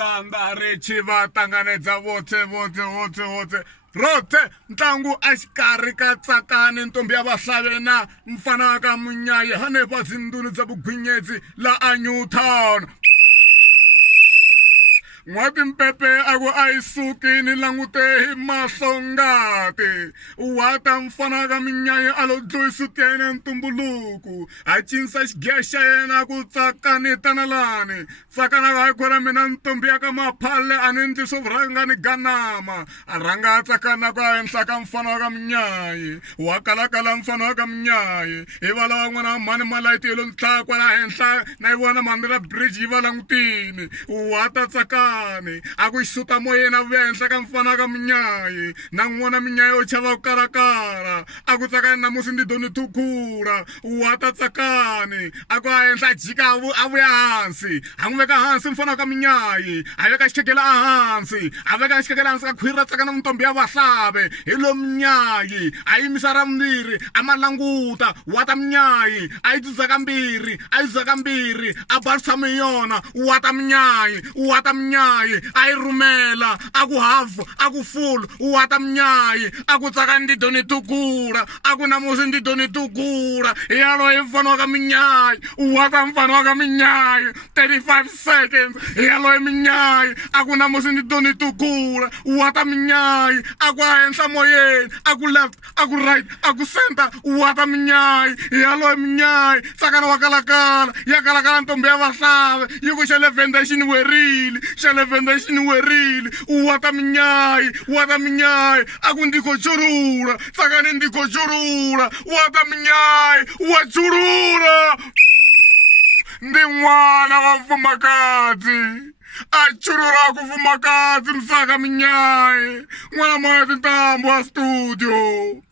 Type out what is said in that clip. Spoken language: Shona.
ndanda rechi va tanganedza vote rote ntlangu exikarhi ka Tsakani ntombi ya Vahlave na mfana ka Munyayi hanepa zinduni bya vugwinyetsi la a Newtown. N'wati Mpepe aku a yi sukini langute hi mahlongati wata mfana ka Munyayi a lo dloyisutene ntumbuluku a cinisa xigiya xa yena ku Tsakani tanalani Tsakani va khora mina ntombi ya ka Maphale a ni ndli swo rhangani ganama a rhanga Tsakani ku henhla ka mfana ka Munyayi wa kalakala mfana ka Munyayi hi va lava n'wana mani malayithi yo ntlha kwala henhla na yi vona mandela bridge yi va langutini wata Tsakani aku xisuta moyeni a vuya henhla ka mfana ka Munyayi na n'wana Munyayi o chava ku karakara aku Tsakani namusi ndi doni thukura wata Tsakani aku a henhla jika a vuya hansi a n'wi veka hansi mfana ka Munyayi a veka xikekela hansi a veka xikekela hansi ka khwiri ra Tsakani ntombi ya Vahlave hi lo Munyayi a yimisa ra vumbirhi a ma languta wata Munyayi a yi dzudza kambirhi a balisa mi yona wata Munyayi a yi rhumela aku half aku full wata Munyayi aku Tsakani ndi doni thukura aku namusi ndi doni thukura yaloye mfana ka Munyayi wata mfana ka Munyayi 35 seconds yaloye Munyayi aku namusi ndi doni thukura wata Munyayi aku henhla moyeni aku left aku right aku center wata Munyayi yaloye Munyayi Tsakani wa kalakala ya kalakala ntombi ya Vahlave yi ku xale foundation werile wata Munyayi aku ndiko churura Tsakani ndiko churura wata Munyayi wa churura ndi n'wana wa mfumakadzi a churura ku mfumakadzi msaka Munyayi n'wana mati ntambu wa studio.